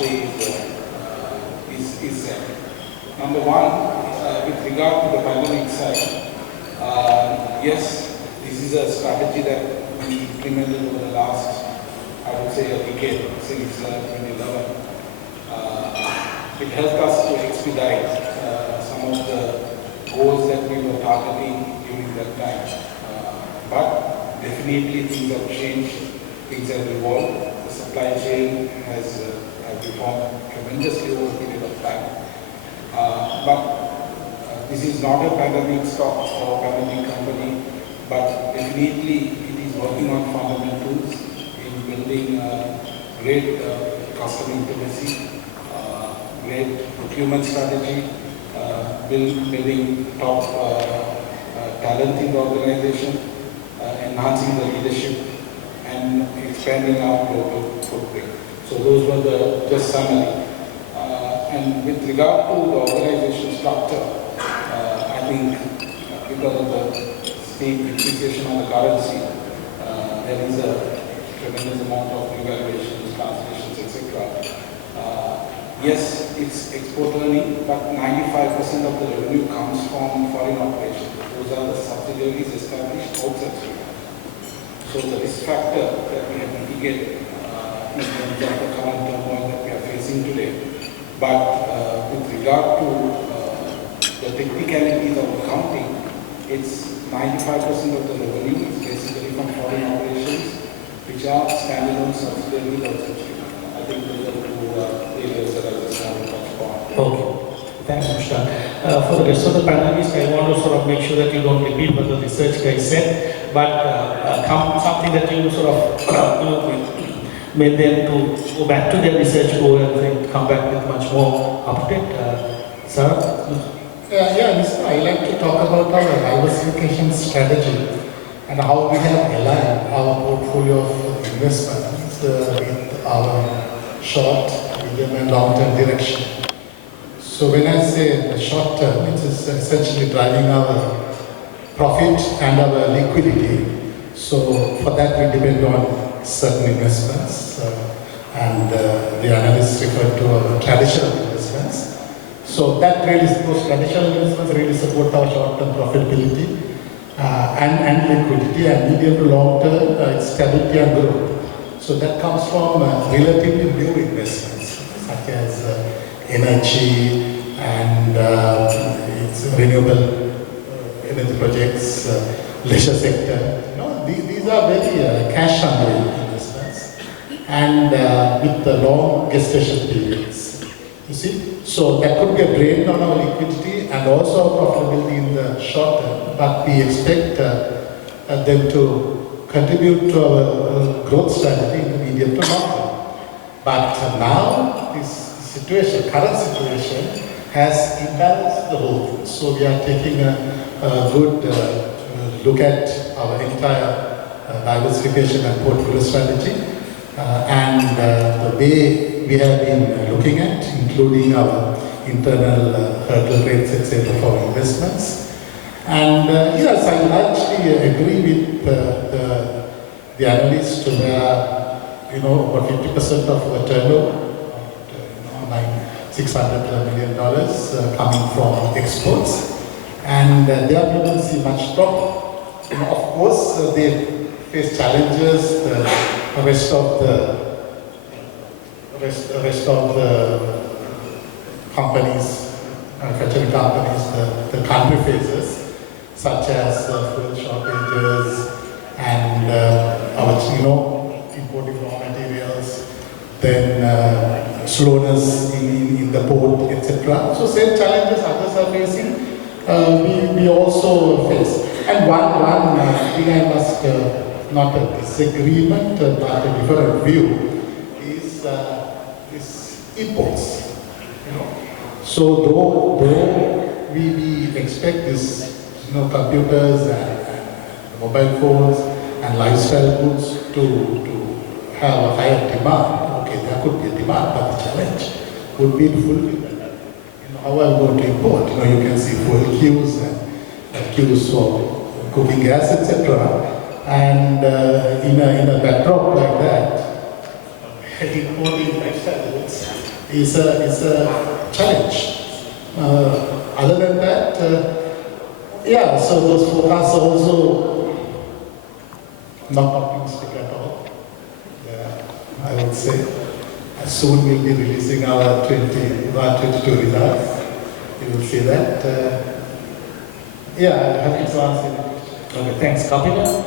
say is set. Number one, with regard to the pandemic side, yes, this is a strategy that we implemented over the last, I would say, a decade, since 2011. It helped us to expedite some of the goals that we were targeting during that time. But definitely things have changed, things have evolved. The supply chain has evolved tremendously over a period of time. But this is not a pandemic stock or pandemic company, but definitely it is working on fundamentals in building great customer intimacy, great procurement strategy, building top talent in the organization, enhancing the leadership, and expanding our global footprint. So those were the just summary. And with regard to the organization structure, I think because of the steep depreciation on the currency, there is a tremendous amount of revaluations, translations, etc. Yes, it's export earning, but 95% of the revenue comes from foreign operations. Those are the subsidiaries established outside Sri Lanka. So the risk factor that we have mitigated in terms of the current turmoil that we are facing today. But with regard to the technicalities of accounting, it's 95% of the revenue is basically from foreign operations, which are standalone subsidiaries outside Sri Lanka. I think those are the two areas that I just want to touch upon. Okay. Thanks, Mr. For the rest of the panelists, I want to sort of make sure that you don't repeat what the research guy said, but something that you sort of made them to go back to their research goal and then come back with much more update. Sir? Mr. I like to talk about our diversification strategy and how we have aligned our portfolio of investments with our short, medium and long-term direction. So when I say the short term, it is essentially driving our profit and our liquidity. So for that we depend on certain investments and the analysts refer to our traditional investments. So that really, those traditional investments really support our short-term profitability and liquidity, and medium to long-term stability and growth. So that comes from relatively new investments such as energy and it's renewable energy projects, leisure sector. These are very cash-hungry investments and with the long gestation periods. You see, so that could be a drain on our liquidity and also our profitability in the short term. But we expect them to contribute to our growth strategy in the medium to long term. But now this situation, current situation, has imbalanced the whole thing. So we are taking a good look at our entire diversification and portfolio strategy and the way we have been looking at, including our internal hurdle rates, etc. for investments. And yes, I largely agree with the analysts where, about 50% of our turnover, $600 million coming from exports, and they are not going to see much drop. Of course, they face challenges. The rest of the companies, manufacturing companies, the country faces, such as fuel shortages and our importing raw materials, then slowness in the port, etc. So same challenges others are facing, we also face. And one thing I must, not a disagreement, but a different view, is imports. So though we expect this, computers and mobile phones and lifestyle goods to have a higher demand. Okay, there could be a demand, but the challenge would be fulfillment. How are we going to import? You can see fuel queues and queues for cooking gas, etc. And in a backdrop like that, importing lifestyle goods is a challenge. Other than that, yeah, so those forecasts are also not optimistic at all. Yeah, I would say. Soon we'll be releasing our 22 results. You will see that. Yeah, I'm happy to answer the question. Okay, thanks. Kapila?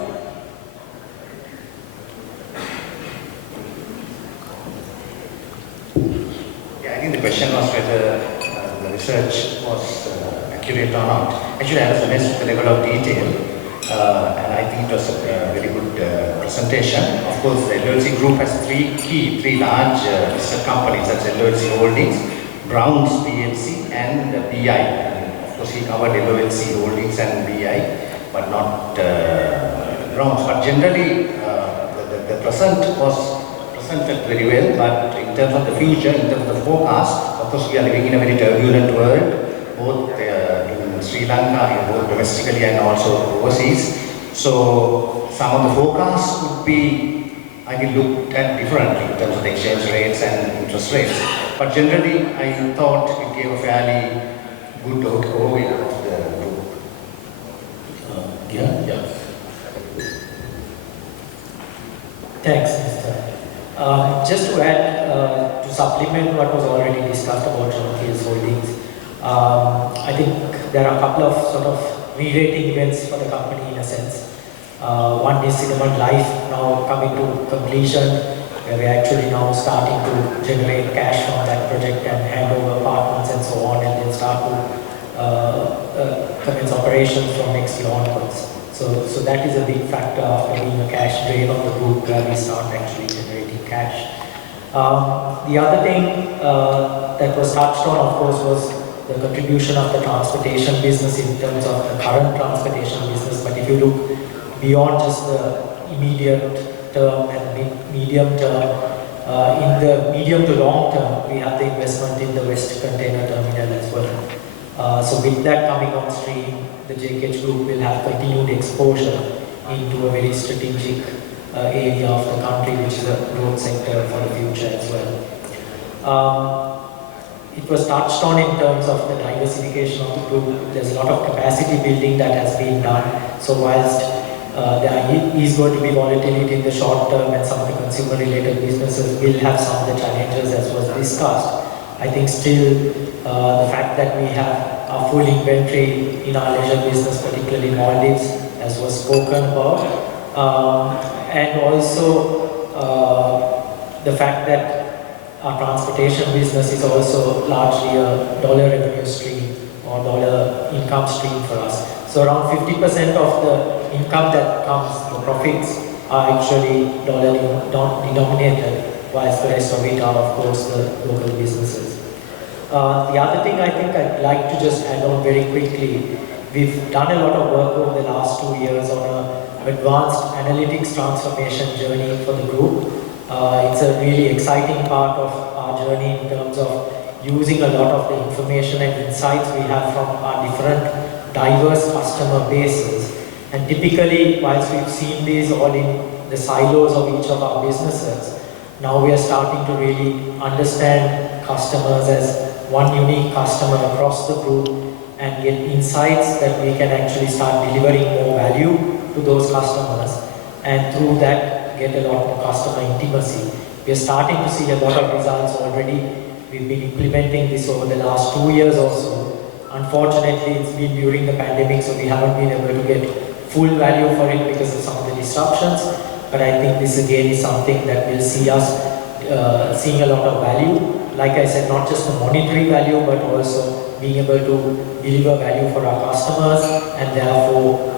Yeah, I think the question was whether the research was accurate or not. Actually, I was amazed with the level of detail, and I think it was a very good presentation. Of course, the LLC group has three large listed companies. That's LLC Holdings, Brown's PLC, and BI. And of course, he covered LLC Holdings and BI, but not Brown's. But generally, the present was presented very well, but in terms of the future, in terms of the forecast, of course we are living in a very turbulent world, both in Sri Lanka, both domestically and also overseas. So some of the forecasts would be, I mean, looked at differently in terms of the exchange rates and interest rates. But generally, I thought it gave a fairly good overview of the group. Yeah. Thanks, Mr. Just to add, to supplement what was already discussed about John Holdings, I think there are a couple of sort of re-rating events for the company in a sense. One is Cinnamon Life now coming to completion, where we're actually now starting to generate cash from that project and hand over apartments and so on, and then start to commence operations from next year onwards. So that is a big factor after being a cash drain on the group, where we start actually generating cash. The other thing that was touched on, of course, was the contribution of the transportation business in terms of the current transportation business. But if you look beyond just the immediate term and medium term, in the medium to long term, we have the investment in the West Container Terminal as well. So with that coming on stream, the JKH Group will have continued exposure into a very strategic area of the country, which is a growth sector for the future as well. It was touched on in terms of the diversification of the group. There's a lot of capacity building that has been done. So whilst there is going to be volatility in the short term, and some of the consumer related businesses will have some of the challenges as was discussed, I think still the fact that we have our full inventory in our leisure business, particularly Maldives, as was spoken about, and also the fact that our transportation business is also largely a dollar revenue stream or dollar income stream for us. So around 50% of the income that comes, the profits, are actually dollar denominated, whilst the rest of it are, of course, the local businesses. The other thing I think I'd like to just add on very quickly, we've done a lot of work over the last 2 years on an advanced analytics transformation journey for the group. It's a really exciting part of our journey in terms of using a lot of the information and insights we have from our different diverse customer bases. And typically, whilst we've seen these all in the silos of each of our businesses, now we are starting to really understand customers as one unique customer across the group and get insights that we can actually start delivering more value to those customers, and through that get a lot more customer intimacy. We are starting to see a lot of results already. We've been implementing this over the last 2 years or so. Unfortunately, it's been during the pandemic, so we haven't been able to get full value for it because of some of the disruptions. But I think this again is something that will see us seeing a lot of value. Like I said, not just the monetary value, but also being able to deliver value for our customers, and therefore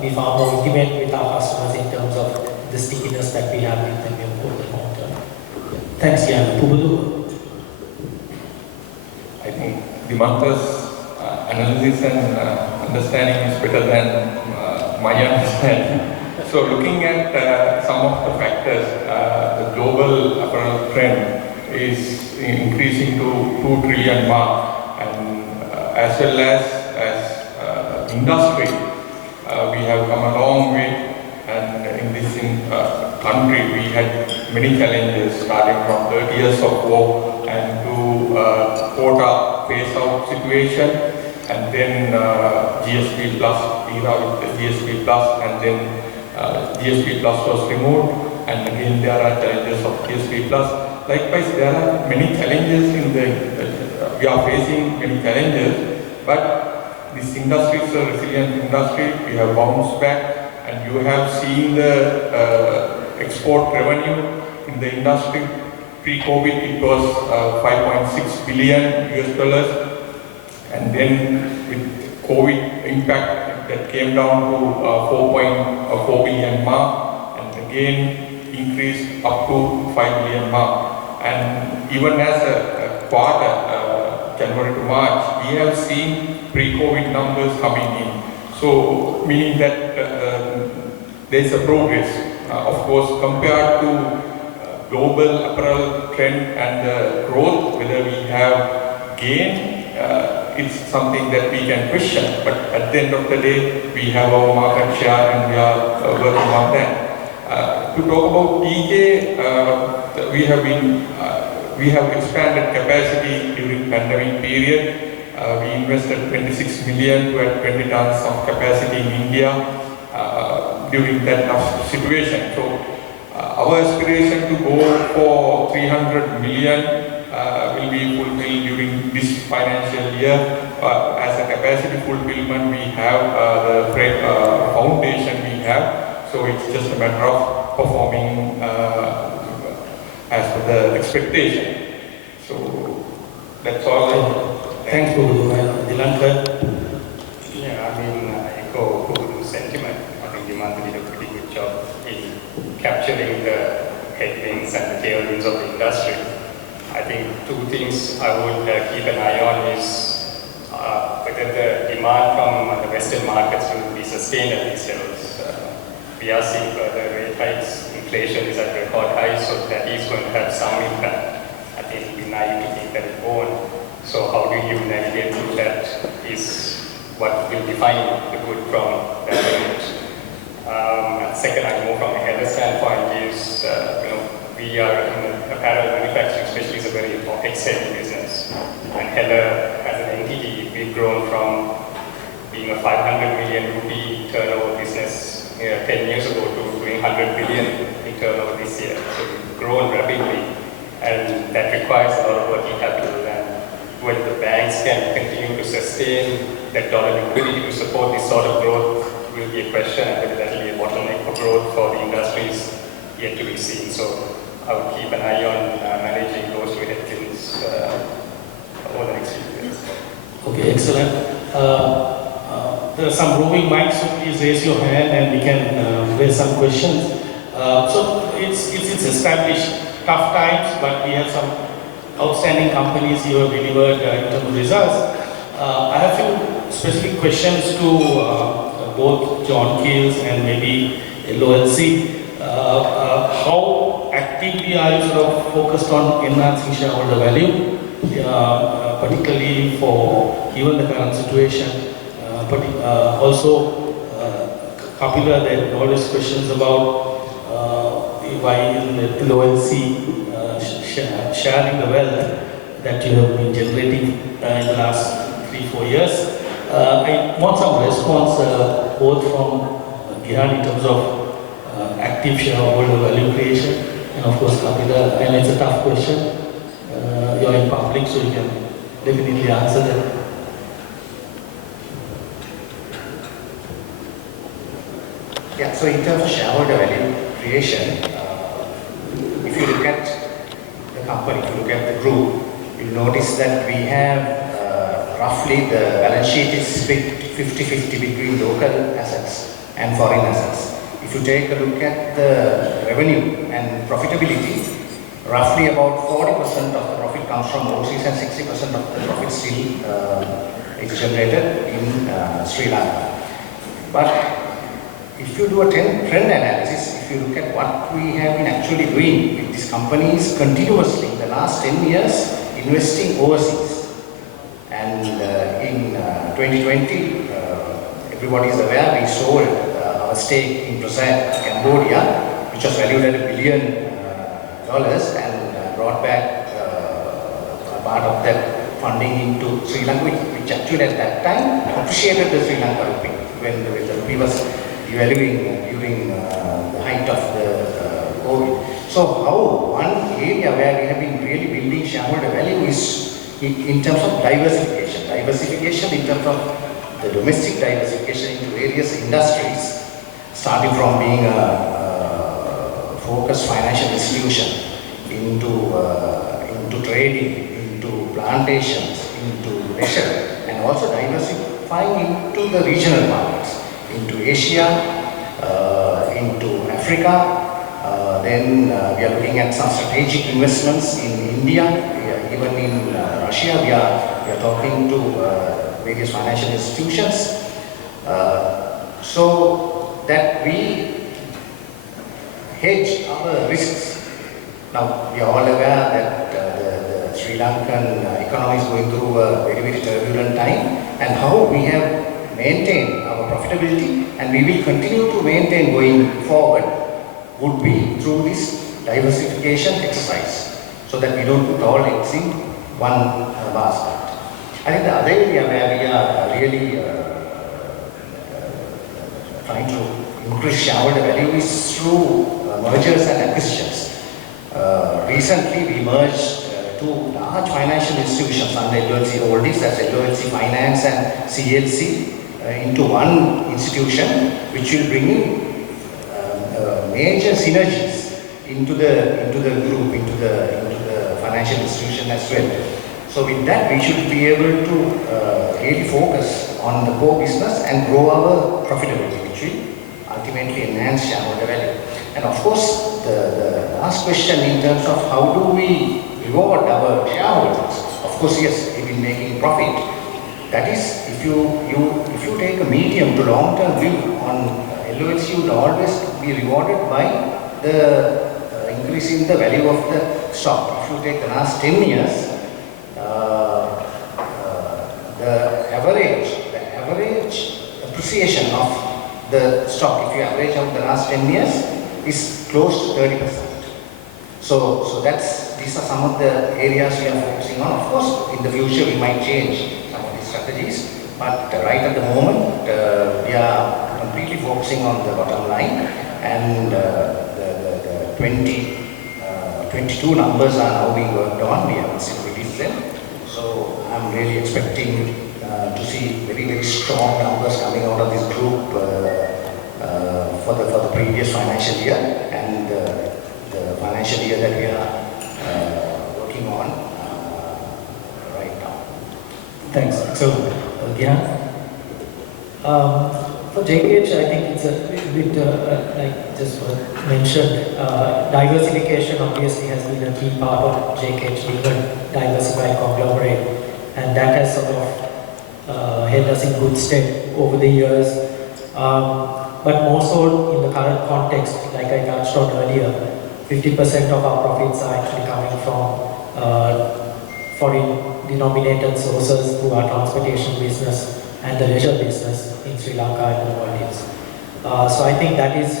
be far more intimate with our customers in terms of the stickiness that we have with them over the long term. Thanks, Jan. Pubudu? I think Dimanta's analysis and understanding is better than my understanding. So looking at some of the factors, the global apparel trend is increasing to 2 trillion mark, and as well as industry, we have come a long way, and in this country we had many challenges starting from 30 years of war, and valuation, and then GSP plus, era with GSP plus, and then GSP plus was removed, and again there are challenges of GSP plus. Likewise, there are many challenges in the, we are facing many challenges, but this industry is a resilient industry. We have bounced back, and you have seen the export revenue in the industry. Pre-COVID, it was 5.6 billion US dollars, and then with COVID impact, that came down to 4.4 billion mark, and again increased up to 5 billion mark. And even as a quarter, January to March, we have seen pre-COVID numbers coming in. So, meaning that there is a progress. Of course, compared to global apparel trend and the growth, whether we have gained, it's something that we can question. But at the end of the day, we have our market share and we are working on that. To talk about TJ, we have expanded capacity during pandemic period. We invested 26 million to add 20 tons of capacity in India during that tough situation. So our aspiration to go for 300 million will be fulfilled during this financial year. As a capacity fulfillment, we have the foundation we have. So it's just a matter of performing as per the expectation. So that's all. Thanks, Guru. Dilanka. Yeah, I mean, I echo Guru's sentiment. I think Dimanta did a pretty good job in capturing the headwinds and the tailwinds of the industry. I think two things I would keep an eye on is whether the demand from the Western markets will be sustained at these levels. We are seeing further rate hikes, inflation is at record highs, so that is going to have some impact. I think it would be naive to think that it won't. So how do you navigate through that is what will define the good from the bad. And second, I more from a Heller standpoint is, we are in the apparel manufacturing, especially is a very heavy business. And Heller as an entity, we've grown from being a 500 million rupee turnover business 10 years ago to doing 100 billion in turnover this year. So we've grown rapidly, and that requires a lot of working capital. And whether the banks can continue to sustain that dollar liquidity to support this sort of growth will be a question, and whether that will be a bottleneck for growth for the industry is yet to be seen. So I would keep an eye on managing those two headwinds over the next few years. Okay, excellent. There are some roving mics, so please raise your hand and we can raise some questions. So it's established tough times, but we have some outstanding companies who have delivered in terms of results. I have a few specific questions to both John Keels and maybe LOLC. How actively are you sort of focused on enhancing shareholder value, particularly for given the current situation? But also, Kapila, there are always questions about why in the LOLC sharing the wealth that you have been generating in the last 3-4 years. I want some response both from Gihan in terms of active shareholder value creation, and of course Kapila, and it's a tough question. You're in public, so you can definitely answer that. Yeah, so in terms of shareholder value creation, if you look at the company, if you look at the group, you'll notice that we have roughly the balance sheet is split 50-50 between local assets and foreign assets. If you take a look at the revenue and profitability, roughly about 40% of the profit comes from overseas and 60% of the profit still is generated in Sri Lanka. But if you do a trend analysis, if you look at what we have been actually doing with these companies continuously in the last 10 years, investing overseas. And in 2020, everybody is aware, we sold our stake in Prasad, Cambodia, which was valued at $1 billion and brought back a part of that funding into Sri Lanka, which actually at that time appreciated the Sri Lanka rupee when the rupee was devaluing during the height of the COVID. So how one area where we have been really building shareholder value is in terms of diversification. Diversification in terms of the domestic diversification into various industries, starting from being a focused financial institution into trading, into plantations, into leisure, and also diversifying into the regional markets, into Asia, into Africa. Then we are looking at some strategic investments in India, even in Russia. We are talking to various financial institutions, so that we hedge our risks. Now we are all aware that the Sri Lankan economy is going through a very, very turbulent time, and how we have maintained our profitability, and we will continue to maintain going forward, would be through this diversification exercise, so that we don't put all eggs in one basket. I think the other area where we are really trying to increase shareholder value is through mergers and acquisitions. Recently we merged two large financial institutions under LOLC Holdings, that's LOLC Finance and CLC, into one institution, which will bring in major synergies into the group, into the financial institution as well. So with that, we should be able to really focus on the core business and grow our profitability, which will ultimately enhance shareholder value. And of course, the last question in terms of how do we reward our shareholders? Of course, yes, we've been making profit. That is, if you take a medium to long-term view on LOLC, you will always be rewarded by the increase in the value of the stock. If you take the last 10 years, the average appreciation of the stock, if you average out the last 10 years, is close to 30%. So these are some of the areas we are focusing on. Of course, in the future we might change some of these strategies, but right at the moment we are completely focusing on the bottom line, and the 22 numbers are now being worked on. We haven't still released them, so I'm really expecting to see very, very strong numbers coming out of this group for the previous financial year and the financial year that we are working on right now. Thanks. So, Gyan? For JKH, I think it's a bit, like just mentioned, diversification obviously has been a key part of JKH being a diversified conglomerate, and that has sort of held us in good stead over the years. But more so in the current context, like I touched on earlier, 50% of our profits are actually coming from foreign denominated sources through our transportation business and the leisure business in Sri Lanka and the Maldives. So I think that is,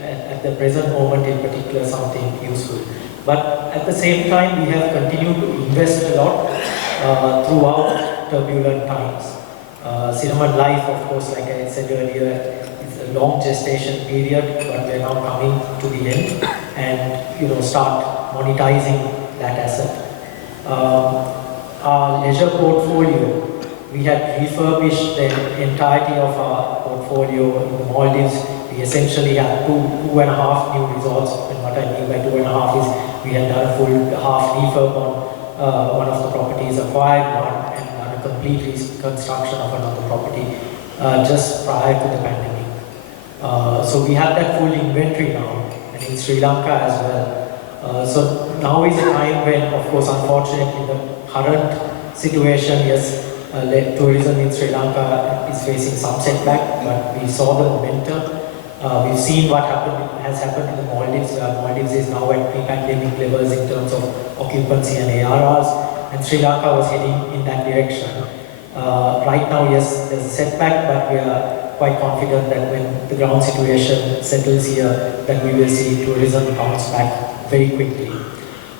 at the present moment in particular, something useful. But at the same time, we have continued to invest a lot throughout turbulent times. Cinnamon Life, of course, like I said earlier, is a long gestation period, but we are now coming to the end and start monetizing that asset. Our leisure portfolio, we had refurbished the entirety of our portfolio in the Maldives. We essentially had two and a half new resorts, and what I mean by 2.5 is we had done a full half refurb on one of the properties, acquired one, and done a complete reconstruction of another property just prior to the pandemic. So we have that full inventory now, and in Sri Lanka as well. So now is a time when, of course, unfortunately, the current situation, yes, tourism in Sri Lanka is facing some setback, but we saw the momentum. We've seen what has happened in the Maldives. Maldives is now at pre-pandemic levels in terms of occupancy and ARRs, and Sri Lanka was heading in that direction. Right now, yes, there's a setback, but we are quite confident that when the ground situation settles here, that we will see tourism bounce back very quickly.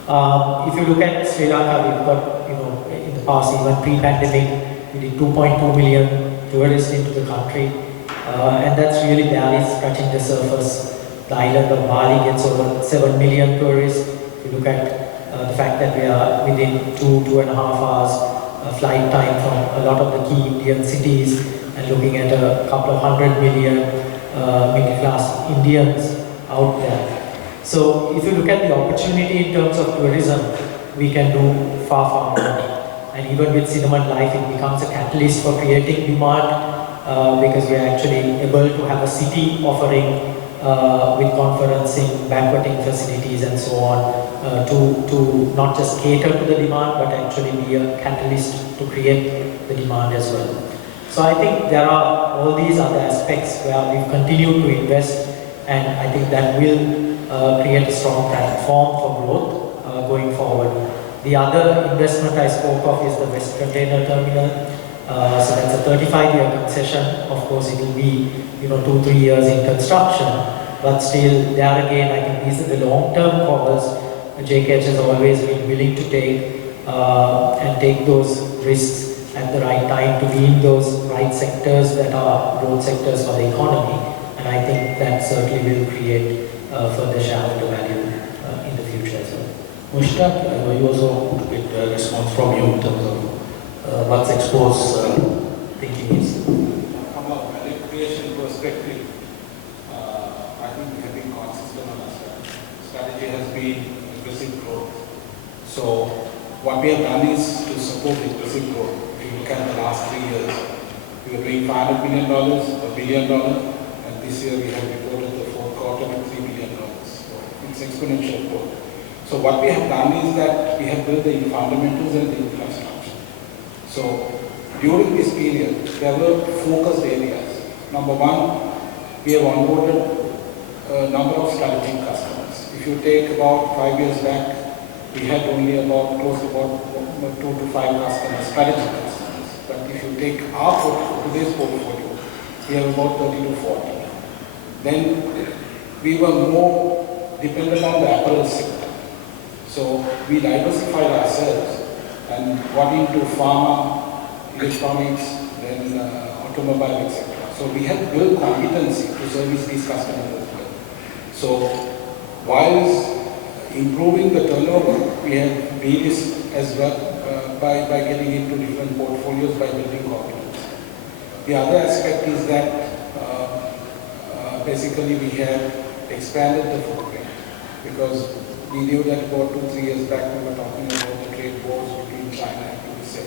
If you look at Sri Lanka, we've got, in the the past, even pre-pandemic, we did 2.2 million tourists into the country. And that's really barely scratching the surface. The island of Bali gets over 7 million tourists. If you look at the fact that we are within 2.5 hours flight time from a lot of the key Indian cities, and looking at a couple of 100 million middle-class Indians out there. So if you look at the opportunity in terms of tourism, we can do far more. And even with Cinnamon Life, it becomes a catalyst for creating demand because we are actually able to have a city offering with conferencing, banqueting facilities and so on to not just cater to the demand but actually be a catalyst to create the demand as well. So I think there are all these other aspects where we've continued to invest, and I think that will create a strong platform for growth going forward. The other investment I spoke of is the West Container Terminal. So that's a 35-year concession. Of course, it will be 2-3 years in construction, but still, there again, I think these are the long-term calls. JKH has always been willing to take and take those risks at the right time to be in those right sectors that are growth sectors for the economy. And I think that certainly will create further shareholder value in the future as well. Mushtaq, you also get a response from you in terms of what's Expo's thinking is. From a value creation perspective, I think we have been consistent on our strategy. Strategy has been aggressive growth. So what we have done is to support aggressive growth. If you look at the last 3 years, we were doing $500 million, $1 billion, and this year we have reported the fourth quarter with $3 billion. So it's exponential growth. So what we have done is that we have built the fundamentals and the infrastructure. So during this period, there were focused areas. Number one, we have onboarded a number of strategic customers. If you take about 5 years back, we had only about close to about 2 to 5 customers, strategic customers. But if you take our today's portfolio, we have about 30 to 40. Then we were more dependent on the apparel sector. So we diversified ourselves and got into pharma, electronics, then automobile, etc. So we have built competency to service these customers as well. So whilst improving the turnover, we have de-risked as well by getting into different portfolios by building competence. The other aspect is that basically we have expanded the footprint because we knew that about 2-3 years back we were talking about the trade wars between China and USA.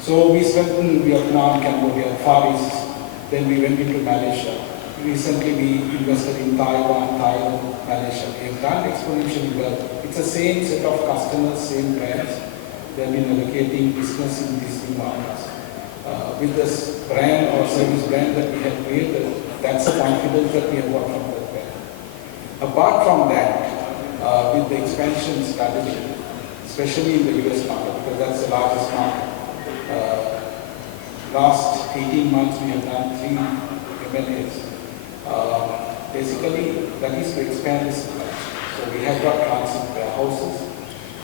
So we strengthened Vietnam, Cambodia, Far East, then we went into Malaysia. Recently we invested in Taiwan, Thailand, Malaysia. We have done exponentially well. It's the same set of customers, same brands. They have been allocating business in these new markets. With this brand or service brand that we have created, that's the confidence that we have got from that brand. Apart from that, with the expansion strategy, especially in the US market, because that's the largest market. Last 18 months we have done 3 M&As. Basically, that is to expand the supply. So we have got transit warehouses.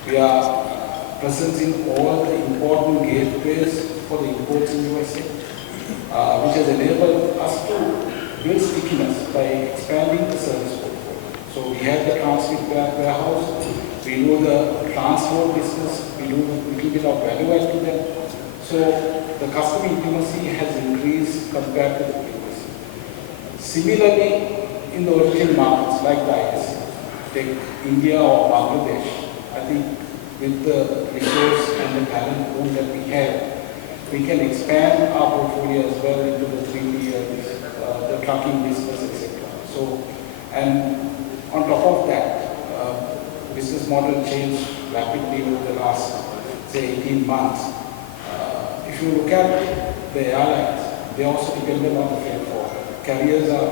We are present in all the important gateways for the imports in USA, which has enabled us to build stickiness by expanding the service portfolio. So we have the transit warehouse, we do the transport business, we do a little bit of value add to them. So the customer intimacy has increased compared to the previous. Similarly, in the origin markets like the ISC, take India or Bangladesh, I think with the resource and the talent pool that we have, we can expand our portfolio as well into the 3D, the trucking business, etc. So, and on top of that, business model changed rapidly over the last, say, 18 months. If you look at the airlines, they also depend on the freight forward. Carriers are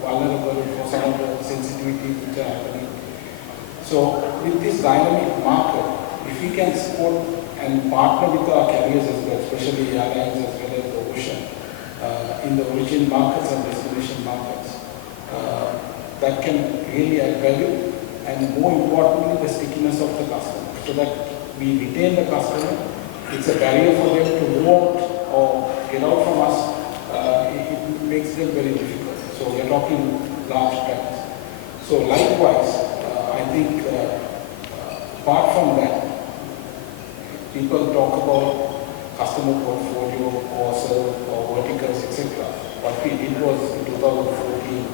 vulnerable for some of the sensitivities which are happening. So with this dynamic market, if we can support and partner with our carriers as well, especially airlines as well as the ocean, in the origin markets and destination markets, that can really add value, and more importantly, the stickiness of the customer, so that we retain the customer. It's a barrier for them to move out or get out from us. It makes them very difficult. So we're talking large banks. So likewise, I think apart from that, people talk about customer portfolio or verticals, etc. What we did was in 2014,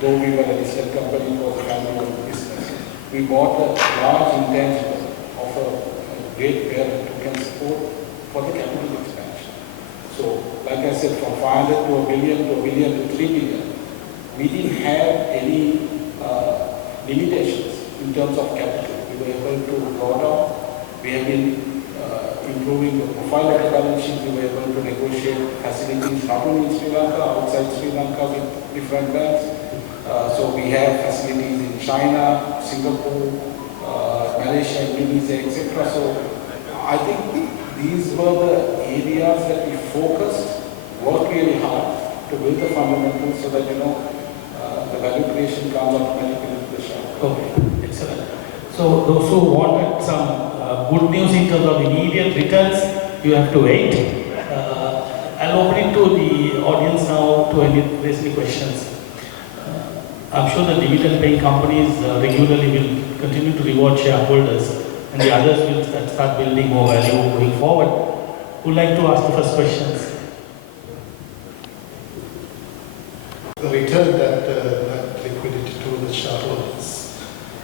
though we were a listed company, it was a family-owned business. We bought a large intangible of a great parent who can support for the capital expansion. So, like I said, from 500 to a billion to a billion to 3 billion, we didn't have any limitations in terms of capital. We were able to draw down. We have been improving the profile of the balance sheet. We were able to negotiate facilities not only in Sri Lanka, outside Sri Lanka with different banks. So we have facilities in China, Singapore, Malaysia, Indonesia, etc. So I think these were the areas that we focused, worked really hard to build the fundamentals so that, the value creation comes automatically to the share. Okay, excellent. So those who wanted some good news in terms of immediate returns, you have to wait. I'll open it to the audience now to raise any questions. I'm sure the dividend paying companies regularly will continue to reward shareholders, and the others will start building more value going forward. Who would like to ask the first questions? The return that liquidity to the shareholders,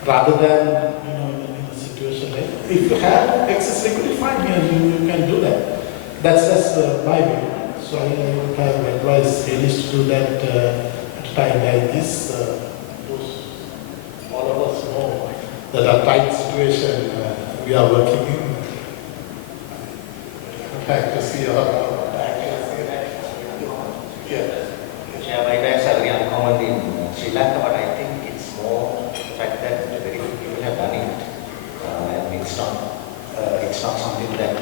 rather than in a situation like if you have excess liquidity, fine, you can do that. That's my view. So I would have advised Hamish to do that at a time like this. All of us know that a tight situation we are working in. I'd like to see Share buybacks are very uncommon in Sri Lanka, but I think it's more the fact that very few people have done it, and it's not something that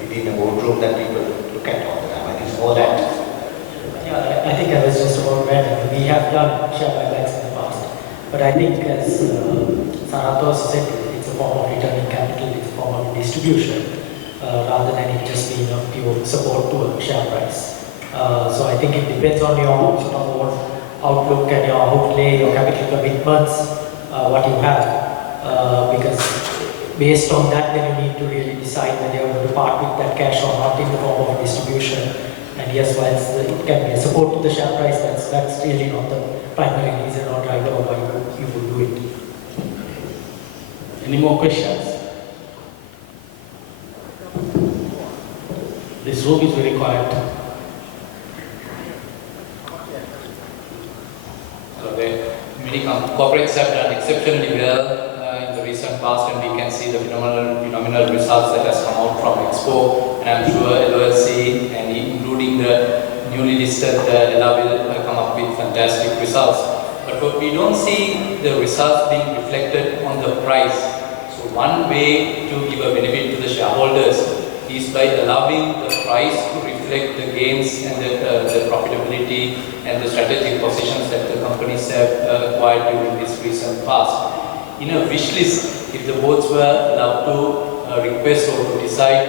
within a boardroom that people look at all the time. I think it's more that. Yeah, I think I was just about right. We have done share buybacks in the past, but I think as Sanatos said, it's a form of returning capital, it's a form of distribution, rather than it just being a pure support to a share price. So I think it depends on your sort of own outlook and your outlay, your capital commitments, what you have, because based on that, then you need to really decide whether you're going to part with that cash or not in the form of distribution. And yes, whilst it can be a support to the share price, that's really not the primary reason or driver of why you would do it. Any more questions? This room is very quiet. Many corporates have done exceptionally well in the recent past, and we can see the phenomenal results that has come out from Expo, and I'm sure LOLC and including the newly listed Ella will come up with fantastic results. But we don't see the results being reflected on the price. So one way to give a benefit to the shareholders is by allowing the price to reflect the gains and the profitability and the strategic positions that the companies have acquired during this recent past. In a wish list, if the boards were allowed to request or to decide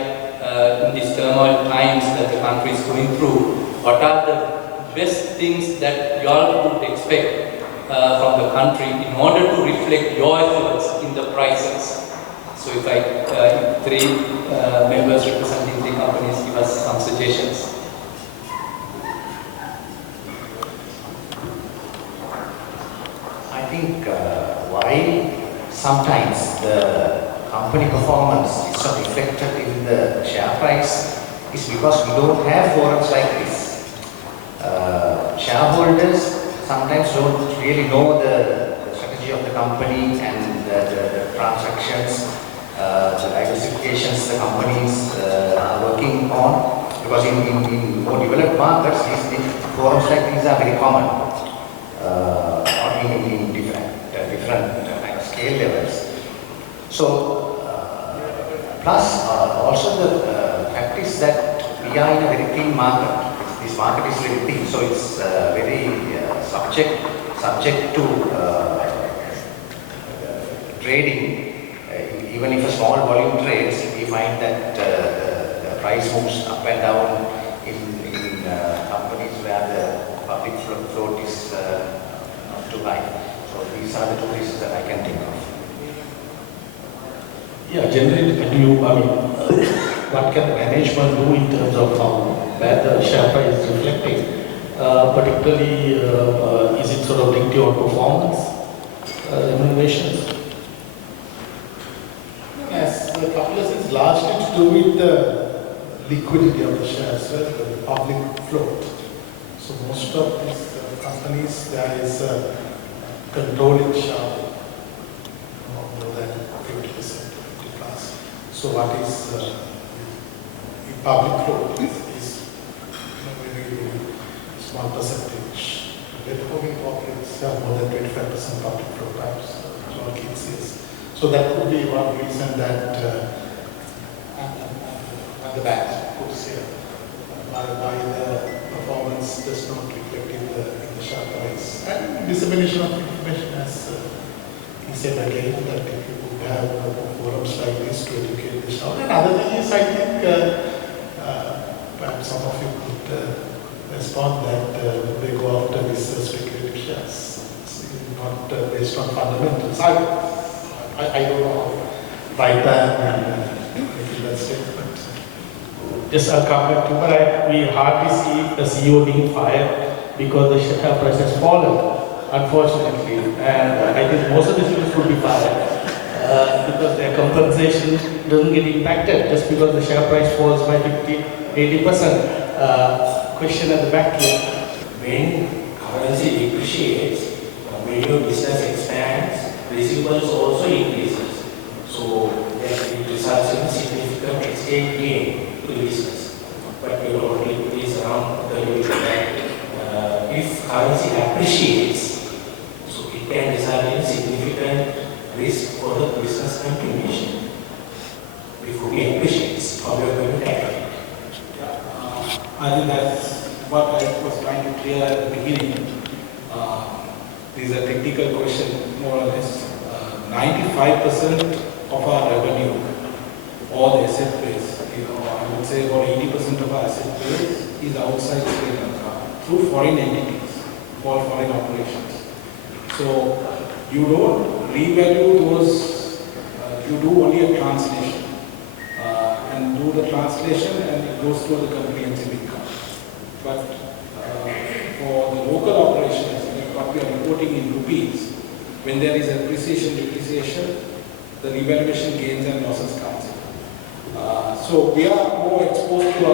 in these turmoil times that the country is going through, what are the best things that you all would expect from the country in order to reflect your efforts in the prices? So if three members representing the companies give us some suggestions. I think why sometimes the company performance is not reflected in the share price is because we don't have forums like this. Shareholders sometimes don't really know the strategy of the company and the transactions, the diversifications the companies are working on. Because in more developed markets, these forums like these are very common. In different kind of scale levels. So, plus also the fact is that we are in a very clean market. This market is very clean, so it's very subject to trading even if a small volume trades, we find that the price moves up and down in companies where the public float is not too high. So these are the two reasons that I can think of. Yeah, generally, what can the management do in terms of where the share price is reflecting? Particularly, is it sort of linked to your performance, remunerations? Yes, the couple of things largely to do with the liquidity of the shares, right? The public float. So most of these companies, there is a controlling share more than 50%, 50 plus. So what is the public float is very small percentage. Therefore, corporates have more than 25% public float, right? So all kids is. So that could be one reason that the banks could say why the performance does not reflect in the share price. And dissemination of information, as he said again, that if you could have forums like this to educate the share. And other thing is, I think perhaps some of you could respond that they go after these speculative shares, not based on fundamentals. I don't know how right and making that statement. Just I'll come back to you, but we hardly see the CEO being fired because the share price has fallen, unfortunately. And I think most of the CEOs would be fired because their compensation doesn't get impacted just because the share price falls by 50-80%. Question at the back here. When currency depreciates, when your business expands, receivables also increases. So that it results in significant exchange gain to the business. But your total equity is around 30%. If currency appreciates, so it can result in significant risk for the business continuation. If it appreciates, how you are going to tackle it? I think that's what I was trying to clear at the beginning. This is a technical question, more or less. 95% of our revenue, or the asset base, I would say about 80% of our asset base is outside Sri Lanka through foreign entities, for foreign operations. So you don't revalue those, you do only a translation. And do the translation and it goes to the comprehensive income. But for the local operations, what we are reporting in rupees, when there is appreciation, depreciation, the revaluation gains and losses comes in. So we are more exposed to a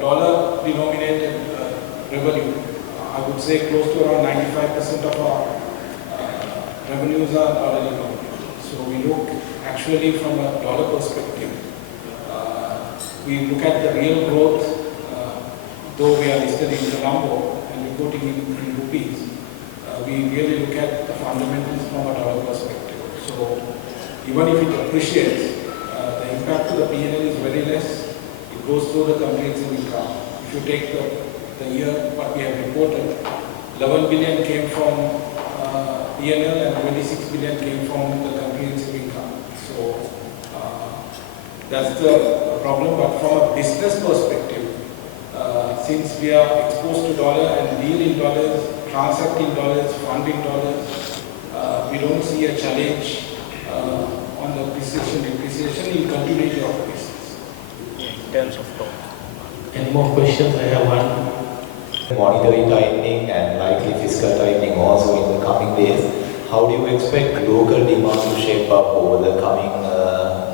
dollar denominated revenue. I would say close to around 95% of our revenues are dollar denominated. So we look actually from a dollar perspective. We look at the real growth, though we are listed in Colombo and reporting in rupees. We really look at the fundamentals from a dollar perspective. So even if it appreciates, the impact to the P&L is very less. It goes through the comprehensive income. If you take the year what we have reported, 11 billion came from P&L and 26 billion came from the comprehensive income. So that's the problem. But from a business perspective, since we are exposed to dollar and deal in dollars, transacting dollars, funding dollars, we don't see a challenge on the appreciation, depreciation in continuity of business. In terms of growth. Any more questions? I have one. Monetary tightening and likely fiscal tightening also in the coming days. How do you expect local demand to shape up over the coming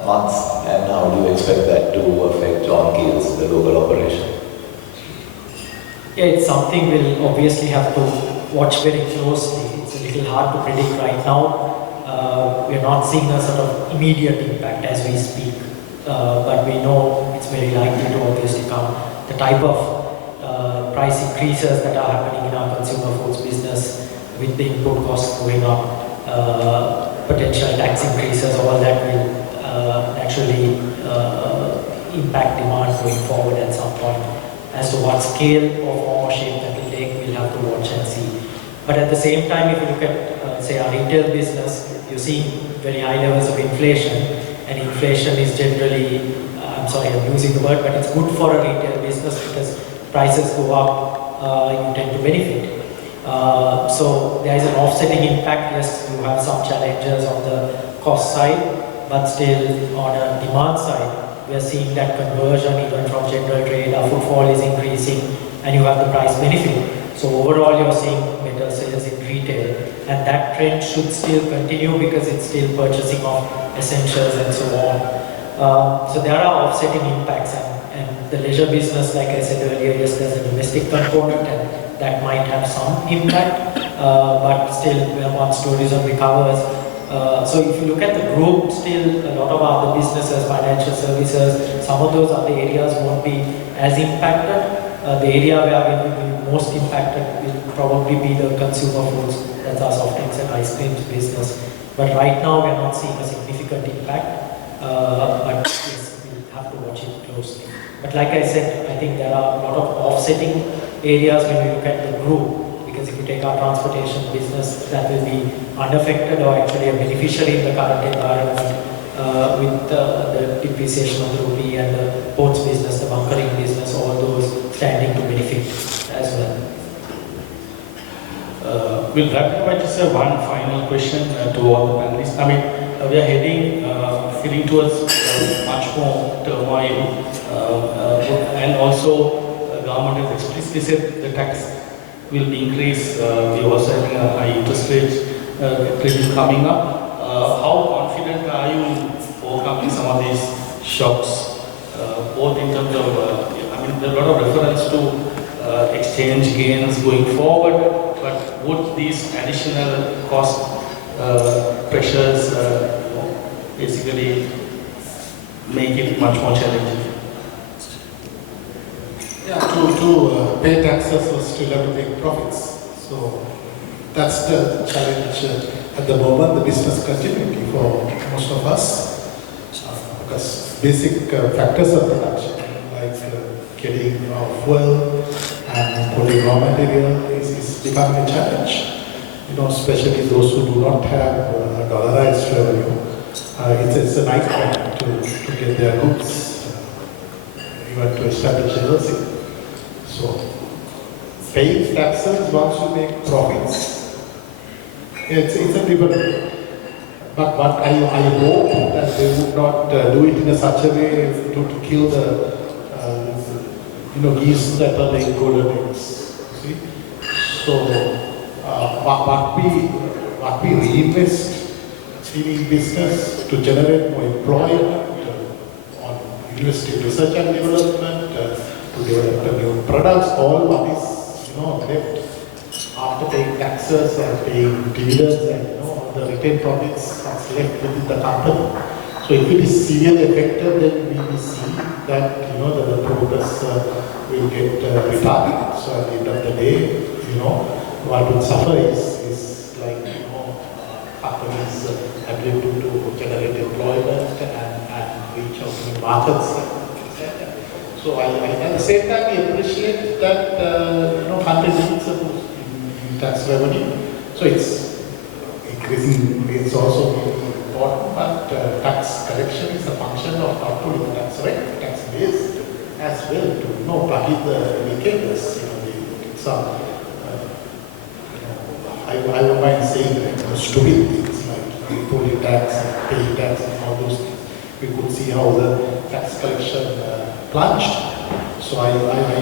months, and how do you expect that to affect John Keel's, the local operation? Yeah, it's something we'll obviously have to watch very closely. It's a little hard to predict right now. We're not seeing a sort of immediate impact as we speak, but we know it's very likely to obviously come. The type of price increases that are happening in our consumer foods business with the input costs going up, potential tax increases, all that will naturally impact demand going forward at some point. As to what scale or form or shape that will take, we'll have to watch and see. But at the same time, if you look at, say, our retail business, you're seeing very high levels of inflation. and inflation is generally, I'm sorry, I'm using the word, but it's good for a retail business because prices go up, you tend to benefit. So there is an offsetting impact. Yes, you have some challenges on the cost side, but still on a demand side, we are seeing that conversion even from general trade, our footfall is increasing, and you have the price benefit. So overall, you're seeing better sales in retail, and that trend should still continue because it's still purchasing of essentials and so on. So there are offsetting impacts, and the leisure business, like I said earlier, yes, there's a domestic component, and that might have some impact, but still, once tourism recovers. So if you look at the group, still a lot of other businesses, financial services, some of those other areas won't be as impacted. The area where we will be most impacted will probably be the consumer foods, that's our soft drinks and ice creams business. But right now, we are not seeing a significant impact, but yes, we'll have to watch it closely. But like I said, I think there are a lot of offsetting areas when we look at the group. Because if you take our transportation business, that will be unaffected or actually a beneficiary in the current environment with the depreciation of the rupee, and the ports business, the bunkering business, all those standing to benefit as well. We'll wrap it up. I just have one final question to all the panelists. I mean, we are heading towards much more turmoil, and also government has explicitly said the tax will increase. We also having a high interest rate coming up. How confident are you in overcoming some of these shocks, both in terms of, I mean, there are a lot of reference to exchange gains going forward, but would these additional cost pressures basically make it much more challenging? Yeah, to pay taxes or still have to make profits. So that's the challenge at the moment, the business continuity for most of us. Because basic factors of production, like getting fuel and putting raw material is becoming a challenge. You know, especially those who do not have dollarized revenue. It's a nightmare to get their goods, even to establish a LLC. So, paying taxes once you make profits, it's a different. But I hope that they would not do it in such a way to kill the geese that are laying golden eggs. See, so what we reinvest in business to generate more employment, on investing research and development, to develop new products, all what is left after paying taxes and paying dividends and the retained profits that's left within the company. So if it is severely affected, then we will see that the progress will get retarded. So at the end of the day, what will suffer is like companies' ability to generate employment and reach out to markets. So at the same time, we appreciate that country needs a boost in tax revenue. So it's increasing. It's also important, but tax collection is a function of not only the tax rate, tax base as well to plug in the indicators. It's I don't mind saying stupid things like withholding tax and paying tax and all those things. We could see how the tax collection plunged. So I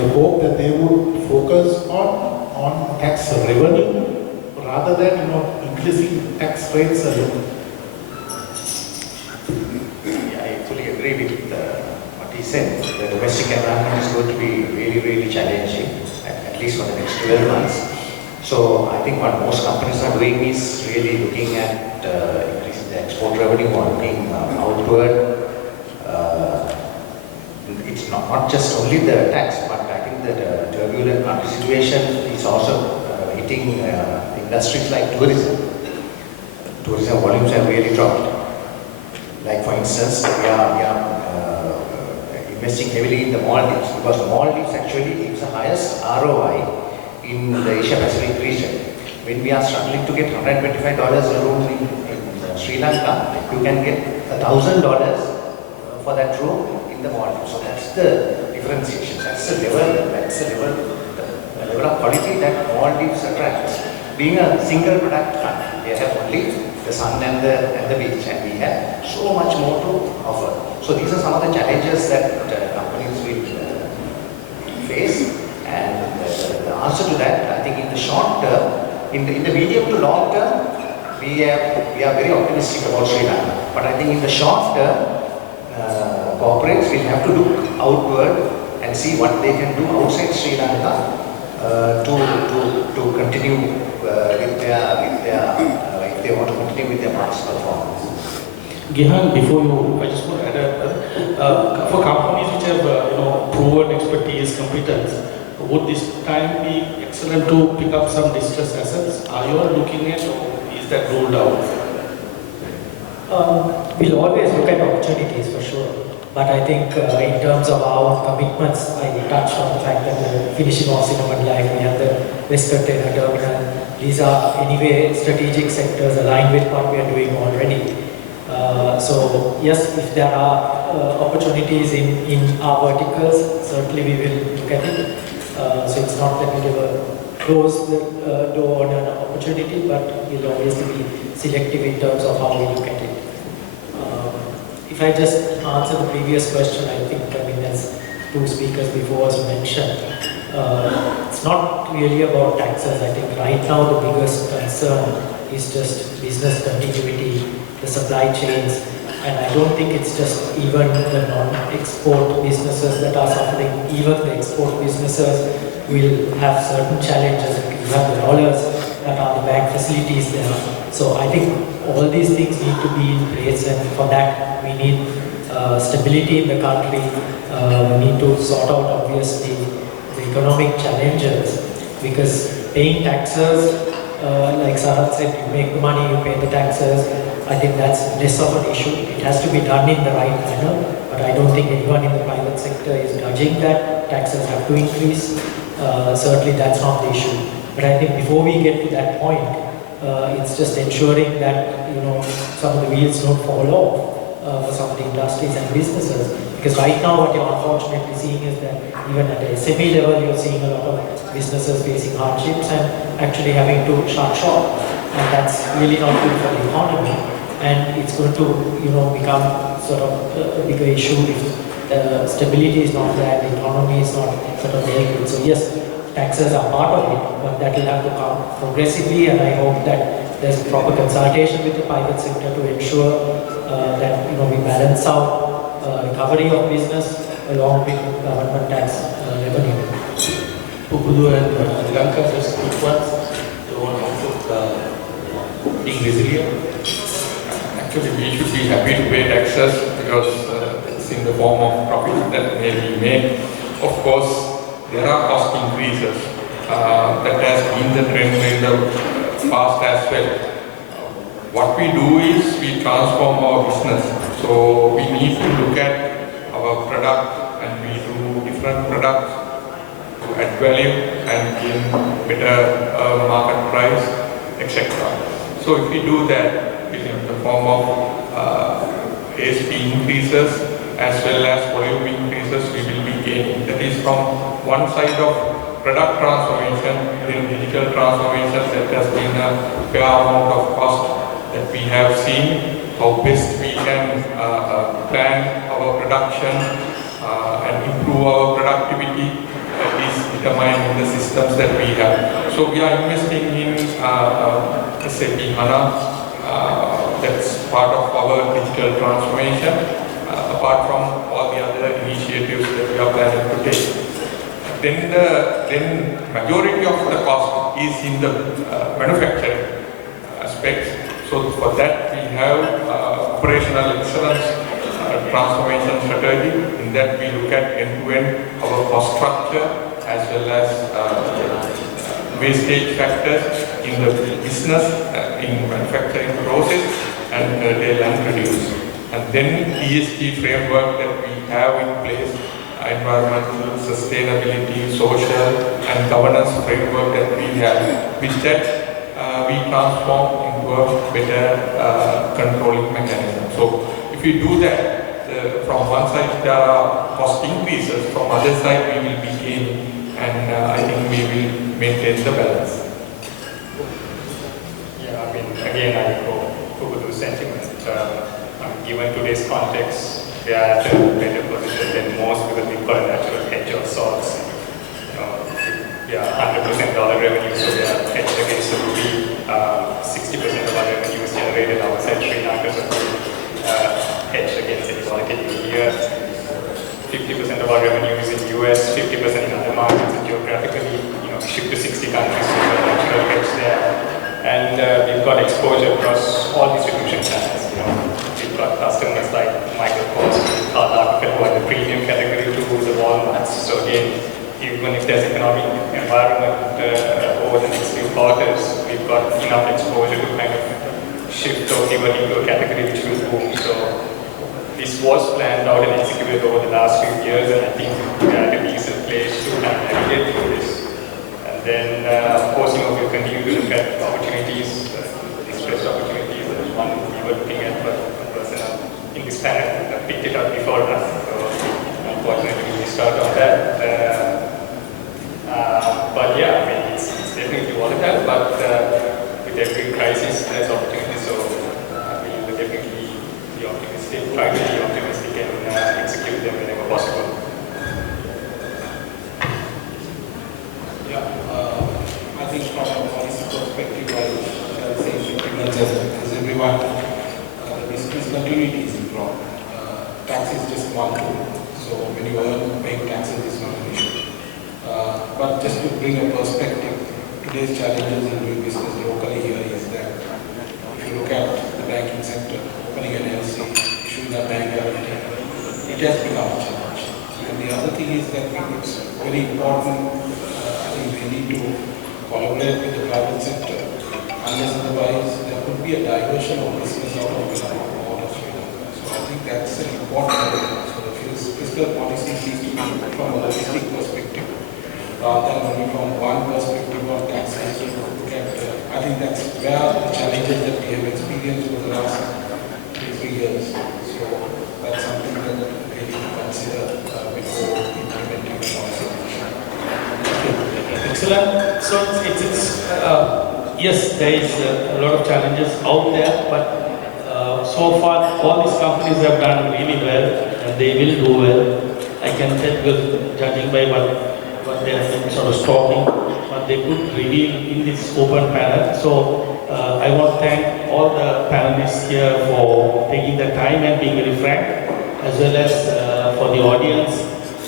hope that they would focus on tax revenue rather than increasing tax rates alone. Yeah, I fully agree with what he said. The domestic environment is going to be really, really challenging, at least for the next 12 months. So I think what most companies are doing is really looking at increasing the export revenue or looking outward. It's not just only the tax, but I think that the turbulent market situation is also hitting industries like tourism. Tourism volumes have really dropped. Like for instance, we are investing heavily in the Maldives because Maldives actually gives the highest ROI in the Asia Pacific region. When we are struggling to get $125 a room in Sri Lanka, you can get $1,000 for that room in the Maldives. So that's the differentiation. That's the level of quality that Maldives attracts. Being a single product country, they have only the sun and the beach, and we have so much more to offer. So these are some of the challenges that companies will face. And the answer to that, I think in the short term, in the medium to long term, we are very optimistic about Sri Lanka. But I think in the short term, corporates will have to look outward and see what they can do outside Sri Lanka to continue with their if they want to continue with their past performance. Gihan, before you, I just want to add for companies which have proven expertise, competence, would this time be excellent to pick up some distressed assets? Are you all looking at, or is that ruled out? We'll always look at opportunities for sure. But I think in terms of our commitments, I touched on the fact that the finishing off Cinnamon Life, we have the West Container Terminal. These are anyway strategic sectors aligned with what we are doing already. So yes, if there are opportunities in our verticals, certainly we will look at it. So it's not that we will close the door on an opportunity, but we'll obviously be selective in terms of how we look at it. If I just answer the previous question, I think, as two speakers before us mentioned, it's not really about taxes. I think right now the biggest concern is just business continuity, the supply chains, and I don't think it's just even the non-export businesses that are suffering. Even the export businesses will have certain challenges. You have the dollars that are the bank facilities there. So I think all these things need to be in place, and for that we need stability in the country. We need to sort out obviously the economic challenges, because paying taxes, like Sarat said, you make the money, you pay the taxes. I think that's less of an issue. It has to be done in the right manner, but I don't think anyone in the private sector is judging that taxes have to increase. Certainly that's not the issue. But I think before we get to that point, it's just ensuring that some of the wheels don't fall off for some of the industries and businesses. Because right now what you're unfortunately seeing is that even at the SME level, you're seeing a lot of businesses facing hardships and actually having to shut shop. And that's really not good for the economy. And it's going to become sort of a bigger issue if the stability is not there, the economy is not sort of very good. So yes, taxes are part of it, but that will have to come progressively, and I hope that there's proper consultation with the private sector to ensure that we balance out recovery of business along with government tax revenue. Pupudu and Lanka, just quick ones. The one outlook being resilient. Actually, we should be happy to pay taxes because it's in the form of profit that may be made. Of course, there are cost increases. That has been the trend in the past as well. What we do is we transform our business. So we need to look at our product and we do different products to add value and gain better market price, etc. So if we do that in the form of ASP increases as well as volume increases, we will be gaining. That is from one side of product transformation, then digital transformation. That has been a fair amount of cost that we have seen. How best we can plan our production and improve our productivity is determined in the systems that we have. So we are investing in SAP HANA. That's part of our digital transformation, apart from all the other initiatives that we are planning to take. Then majority of the cost is in the manufacturing aspects. So for that we have operational excellence transformation strategy. In that we look at end-to-end our cost structure as well as wastage factors in the business, in manufacturing process, and curtail and reduce. And then ESG framework that we have in place, environmental, sustainability, social and governance framework that we have. With that, we transform into a better controlling mechanism. So if if we do that, from one side there are cost increases, from other side we will be gaining, and I think we will maintain the balance. Yeah, I mean, again, I go to the sentiment. Given today's context, we are at a better position than most because we've got a natural hedge of sorts. We are 100% dollar revenue, so we are hedged against the rupee. 60% of our revenue is generated outside Sri Lanka, so we hedged against any volatility here. 50% of our revenue is in US, 50% in other markets, and geographically, ship to 60 countries, so we have a natural hedge there. And we've got exposure across all distribution channels. We've got customers like Michael Kors, Karl Lagerfeld, the premium category to the Walmarts. So again, even if there's economic environment over the next few quarters, we've got enough exposure to kind of shift or pivot into a category which will boom. So this was planned out and executed over the last few years, and I think we are at a decent place to kind of navigate through this. And then, of course, we'll continue to look at opportunities, distressed opportunities. There's one we were looking at, but a person in this panel picked it up before us. So unfortunately, we missed out on that. But yeah, I mean, it's definitely volatile, but with every crisis, there's opportunity. So we will definitely be optimistic, try to be optimistic and execute them whenever possible. I think from a policy perspective, I shall say sentiments as everyone, the business continuity is important. Tax is just one tool, so when you earn, paying taxes is not an issue. But just to bring a perspective, today's challenges in doing business locally here is that if you look at the banking sector, opening an LC, issuing a bank guarantee, it has become a challenge. And the other thing is that it's very important. We need to collaborate with the private sector, unless otherwise there could be a diversion of business out of Sri Lanka. So I think that's an important element. So the fiscal policy needs to be from a holistic perspective, rather than only from one perspective on taxation. I think that's where the challenges that we have experienced over the last 3 years. So that's something that we need to consider before implementing the policy. Excellent. So yes, there is a lot of challenges out there, but so far all these companies have done really well, and they will do well. I can tell, because judging by what they have been sort of talking, what they could reveal in this open panel. So I want to thank all the panelists here for taking the time and being very frank, as well as for the audience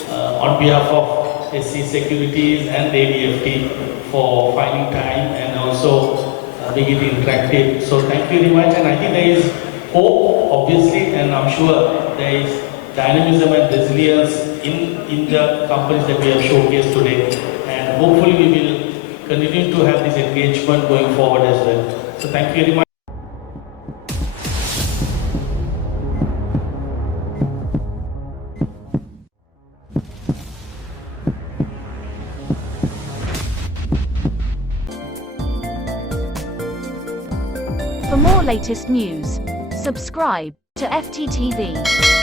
on behalf of SC Securities and ADFT for finding time and also making it interactive. So thank you very much, and I think there is hope, obviously, and I'm sure there is dynamism and resilience in the companies that we have showcased today, and hopefully we will continue to have this engagement going forward as well. So thank you very much. For more latest news, subscribe to FTTV.